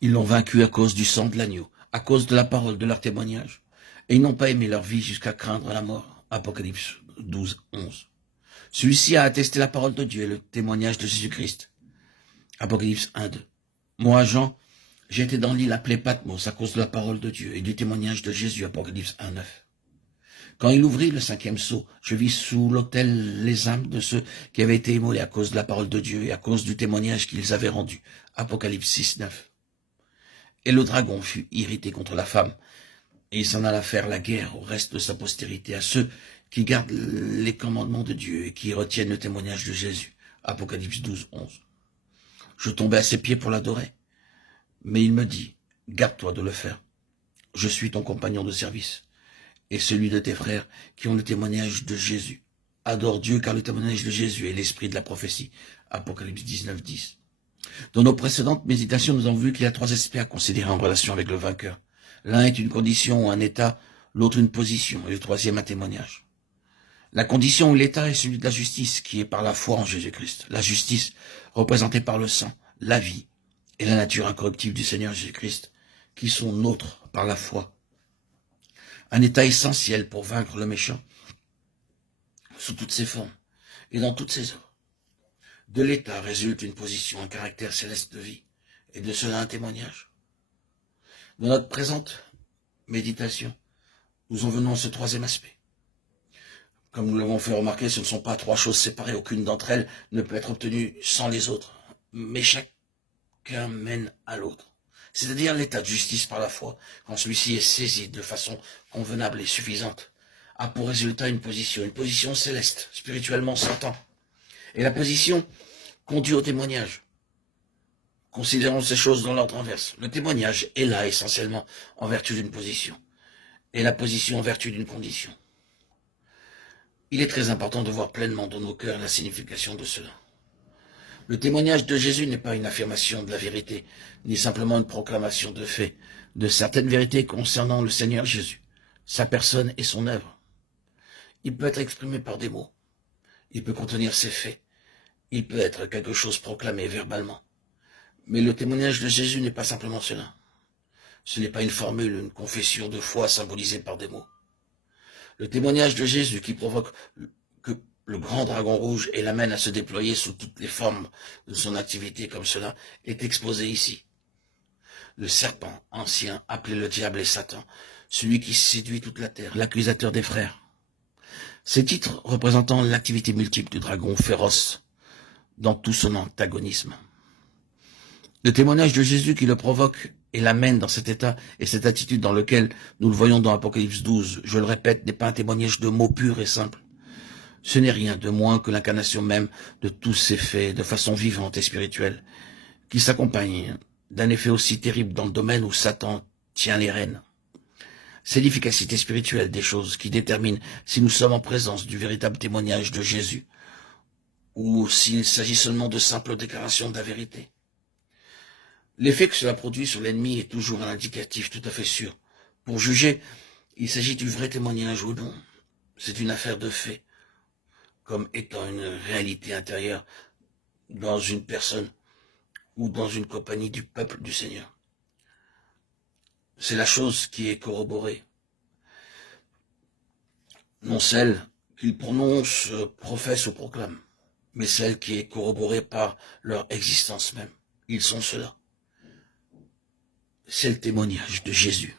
Ils l'ont vaincu à cause du sang de l'agneau, à cause de la parole de leur témoignage. Et ils n'ont pas aimé leur vie jusqu'à craindre la mort. Apocalypse 12, 11. Celui-ci a attesté la parole de Dieu et le témoignage de Jésus-Christ. Apocalypse 1, 2. Moi, Jean, j'ai été dans l'île appelée Patmos à cause de la parole de Dieu et du témoignage de Jésus. Apocalypse 1, 9. Quand il ouvrit le 5e sceau, je vis sous l'autel les âmes de ceux qui avaient été immolés à cause de la parole de Dieu et à cause du témoignage qu'ils avaient rendu. Apocalypse 6, 9. Et le dragon fut irrité contre la femme, et il s'en alla faire la guerre au reste de sa postérité, à ceux qui gardent les commandements de Dieu et qui retiennent le témoignage de Jésus. Apocalypse 12, 11. Je tombai à ses pieds pour l'adorer, mais il me dit, garde-toi de le faire. Je suis ton compagnon de service et celui de tes frères qui ont le témoignage de Jésus. Adore Dieu car le témoignage de Jésus est l'esprit de la prophétie. Apocalypse 19, 10. Dans nos précédentes méditations, nous avons vu qu'il y a 3 aspects à considérer en relation avec le vainqueur. L'un est une condition ou un état, l'autre une position, et le troisième un témoignage. La condition ou l'état est celui de la justice, qui est par la foi en Jésus-Christ. La justice, représentée par le sang, la vie et la nature incorruptible du Seigneur Jésus-Christ, qui sont nôtres par la foi. Un état essentiel pour vaincre le méchant, sous toutes ses formes et dans toutes ses œuvres. De l'état résulte une position, un caractère céleste de vie, et de cela un témoignage. Dans notre présente méditation, nous en venons à ce troisième aspect. Comme nous l'avons fait remarquer, ce ne sont pas 3 choses séparées, aucune d'entre elles ne peut être obtenue sans les autres, mais chacun mène à l'autre. C'est-à-dire l'état de justice par la foi, quand celui-ci est saisi de façon convenable et suffisante, a pour résultat une position céleste, spirituellement s'entend. Et la position conduit au témoignage. Considérons ces choses dans l'ordre inverse. Le témoignage est là essentiellement en vertu d'une position, et la position en vertu d'une condition. Il est très important de voir pleinement dans nos cœurs la signification de cela. Le témoignage de Jésus n'est pas une affirmation de la vérité, ni simplement une proclamation de faits, de certaines vérités concernant le Seigneur Jésus, sa personne et son œuvre. Il peut être exprimé par des mots, il peut contenir ses faits, il peut être quelque chose proclamé verbalement. Mais le témoignage de Jésus n'est pas simplement cela. Ce n'est pas une formule, une confession de foi symbolisée par des mots. Le témoignage de Jésus qui provoque que le grand dragon rouge et l'amène à se déployer sous toutes les formes de son activité comme cela est exposé ici. Le serpent ancien, appelé le diable et Satan, celui qui séduit toute la terre, l'accusateur des frères. Ces titres représentant l'activité multiple du dragon féroce dans tout son antagonisme. Le témoignage de Jésus qui le provoque et l'amène dans cet état et cette attitude dans lequel nous le voyons dans Apocalypse 12, je le répète, n'est pas un témoignage de mots purs et simples. Ce n'est rien de moins que l'incarnation même de tous ces faits de façon vivante et spirituelle, qui s'accompagne d'un effet aussi terrible dans le domaine où Satan tient les rênes. C'est l'efficacité spirituelle des choses qui détermine si nous sommes en présence du véritable témoignage de Jésus, ou s'il s'agit seulement de simples déclarations de la vérité. L'effet que cela produit sur l'ennemi est toujours un indicatif tout à fait sûr. Pour juger, il s'agit du vrai témoignage ou non. C'est une affaire de fait, comme étant une réalité intérieure dans une personne ou dans une compagnie du peuple du Seigneur. C'est la chose qui est corroborée, non celle qu'ils prononcent, professent ou proclament, mais celle qui est corroborée par leur existence même. Ils sont cela. C'est le témoignage de Jésus.